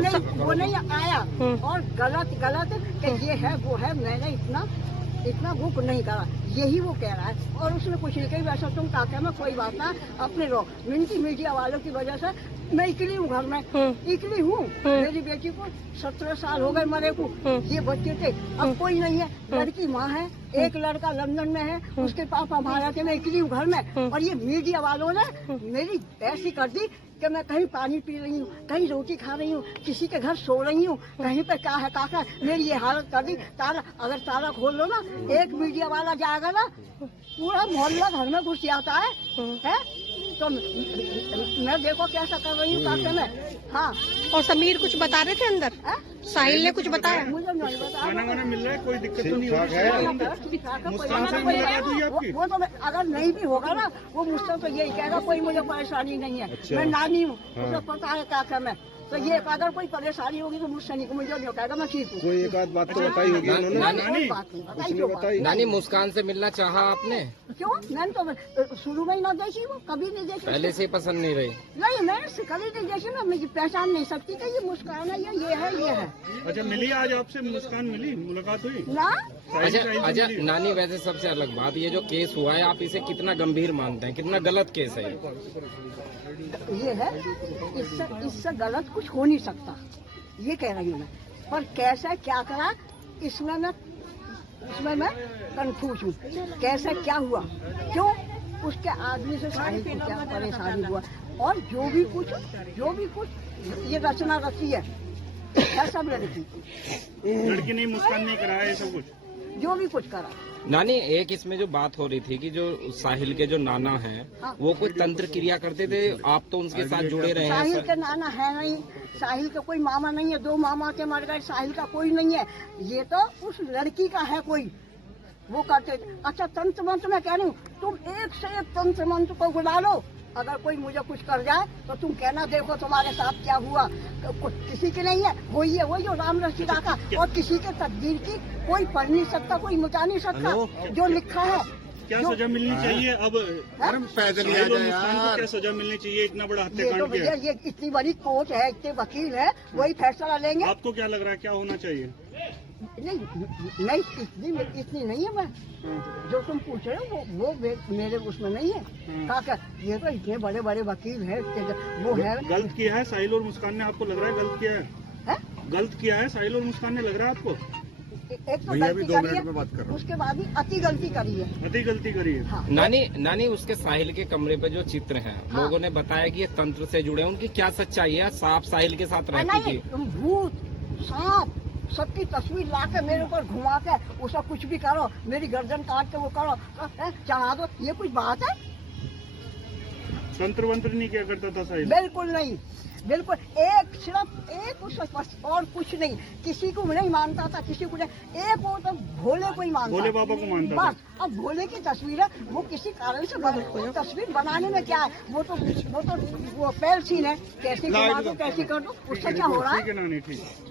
वो नहीं आया और गलत कि ये है वो है, मैंने इतना वो नहीं करा, यही वो कह रहा है। और उसने कुछ नहीं कही, वैसा तुम काका में कोई बात ना, अपने रहो। मीडिया वालों की वजह से मैं इकली हूँ घर में, इकली हूँ। मेरी बेटी को 17 साल हो गए मरे को, ये बच्चे थे, अब कोई नहीं है। लड़की माँ है, एक लड़का लंदन में है, उसके पापा महाराज थे, मैं इकली हूँ घर में। और ये मीडिया वालों ने मेरी ऐसी कर दी कि मैं कहीं पानी पी रही हूँ, कहीं रोटी खा रही हूँ, किसी के घर सो रही हूँ, कहीं पे क्या है काका, मेरी ये हालत कर दी। अगर ताला खोल लो ना, एक मीडिया वाला जाएगा ना, पूरा मोहल्ला घर में घुस जाता है? तो मैं देखो कैसा कर रही हूँ काका में। हाँ। और समीर कुछ बता रहे थे अंदर? साहिल ने कुछ बताया? मुझे नहीं बताया। खाना मिल रहा है, कोई दिक्कत तो नहीं हो रही है? वो तो अगर नहीं भी होगा ना, वो मुझसे तो यही कहेगा कोई मुझे परेशानी नहीं है। मैं नानी हूँ, उसे पता है काका में, तो ये अगर कोई परेशानी होगी तो मुझसे नहीं, मुझे नहीं कहेगा, मैं ठीक हूँ। कोई एक आध बात तो बताई होगी उन्होंने? नानी मुस्कान से मिलना चाहा आपने? क्यों? मैंने तो शुरू में ही ना देखी, वो कभी नहीं देखी। पहले से पसंद नहीं रही? नहीं, मैंने कभी नहीं देखी ना, मुझे पहचान नहीं सकती कि ये मुस्कान है, ये है। अच्छा, मिली आज आपसे मुस्कान, मिली, मुलाकात हुई ना? अच्छा नानी, वैसे सबसे अलग बात, ये जो केस हुआ है आप इसे कितना गंभीर मानते हैं, कितना गलत केस है ये है, इससे गलत कुछ हो नहीं सकता, ये कह रही हूँ मैं। पर कैसा क्या करा, इसमें मैं कंफ्यूज हूँ, कैसा क्या हुआ, क्यों उसके आदमी से साहिल को क्या परेशानी हुआ, और जो भी कुछ ये रचना रची है सब लड़की नहीं, मुस्कान नहीं कराया ये सब कुछ, जो भी कुछ करा। नानी, एक इसमें जो बात हो रही थी कि जो साहिल के जो नाना हैं, वो कोई तंत्र क्रिया करते थे, आप तो उनके साथ जुड़े रहे हैं। साहिल के नाना है नहीं, साहिल का कोई मामा नहीं है, 2 मामा के मर गए, साहिल का कोई नहीं है, ये तो उस लड़की का है कोई, वो करते। अच्छा, तंत्र मंत्र मैं कह रही हूँ, तुम एक से एक तंत्र मंत्र को बुला लो, अगर कोई मुझे कुछ कर जाए तो तुम कहना देखो तुम्हारे साथ क्या हुआ। किसी की नहीं है, वही है, वही जो राम रसीदा का, और किसी के तकदीर की कोई पढ़ नहीं सकता, कोई मिटा नहीं सकता, जो लिखा है। क्या सजा मिलनी चाहिए अब? पैदल क्या सजा मिलनी चाहिए? इतना बड़ा हत्याकांड किया है। ये इतनी बड़ी कोर्ट है, इतने वकील है, वही फैसला लेंगे। आपको क्या लग रहा है, क्या होना चाहिए? नहीं इतनी नहीं है, मैं जो तुम पूछ रहे हो वो मेरे उसमें नहीं है। काका, ये तो इतने बड़े बड़े वकील है, वो है। गलत किया है साहिल और मुस्कान ने, आपको लग रहा है गलत किया है? गलत किया है साहिल और मुस्कान ने, लग रहा है आपको? एक तो गलती करी है, उसके बाद भी अति गलती करी है। अति गलती करी है। हाँ। नानी, उसके साहिल के कमरे पे जो चित्र हैं, लोगों ने बताया कि ये तंत्र से जुड़े हैं, उनकी क्या सच्चाई है? सांप साहिल के साथ रहती थी? तुम भूत सांप सबकी तस्वीर ला के मेरे ऊपर घुमा के उसका कुछ भी करो, मेरी गर्दन काट के वो करो, चढ़ा दो, ये कुछ बात है? तंत्र वंत्र नहीं किया करता था साहिल? बिल्कुल नहीं, बिल्कुल सिर्फ एक और कुछ नहीं, किसी को नहीं मानता था, किसी को नहीं, एक वो तो भोले को ही मानता, भोले बाबा को मानता था। बस। अब भोले की तस्वीर है, वो किसी कारण से बदल, तस्वीर बनाने में क्या है, वो तो पेल सीन है, कैसे घुमा दो कैसे कर दो, उससे क्या हो रहा है? ठीक है नानी, ठीक।